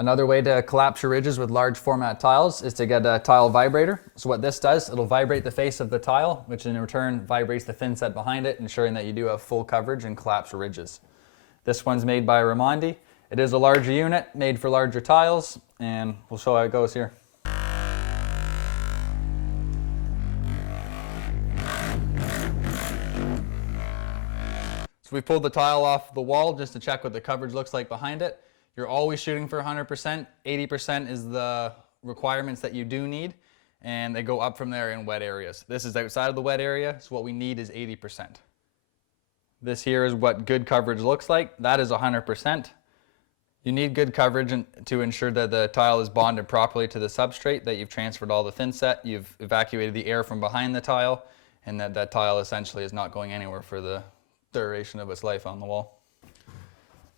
Another way to collapse your ridges with large format tiles is to get a tile vibrator. So what this does, it'll vibrate the face of the tile, which in return vibrates the thinset behind it, ensuring that you do have full coverage and collapse your ridges. This one's made by Ramondi. It is a larger unit, made for larger tiles, and we'll show how it goes here. So we pulled the tile off the wall just to check what the coverage looks like behind it. You're always shooting for 100%. 80% is the requirements that you do need, and they go up from there in wet areas. This is outside of the wet area, so what we need is 80%. This here is what good coverage looks like. That is 100%. You need good coverage to ensure that the tile is bonded properly to the substrate, that you've transferred all the thinset, you've evacuated the air from behind the tile, and that that tile essentially is not going anywhere for the duration of its life on the wall.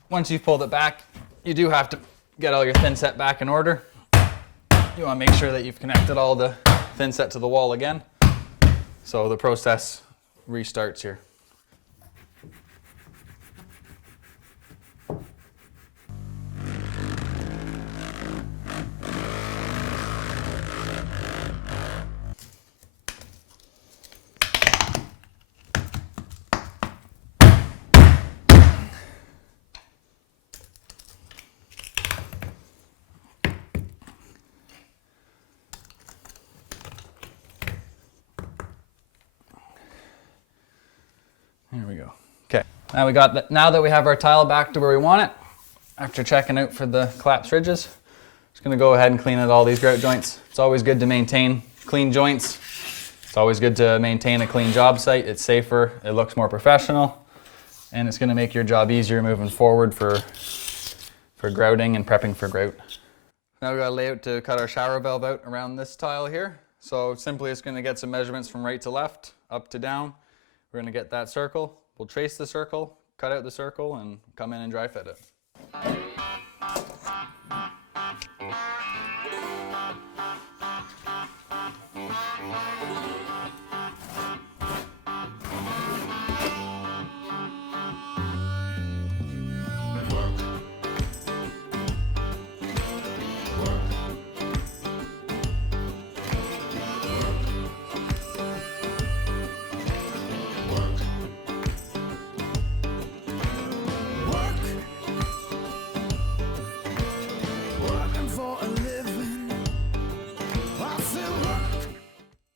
Once you've pulled it back, you do have to get all your thinset back in order. You want to make sure that you've connected all the thinset to the wall again. So the process restarts here. There we go. Okay, now that we have our tile back to where we want it, after checking out for the collapsed ridges, just gonna go ahead and clean out all these grout joints. It's always good to maintain clean joints. It's always good to maintain a clean job site. It's safer, it looks more professional, and it's gonna make your job easier moving forward for grouting and prepping for grout. Now we've got a layout to cut our shower valve out around this tile here. So simply it's gonna get some measurements from right to left, up to down. We're going to get that circle, we'll trace the circle, cut out the circle, and come in and dry fit it.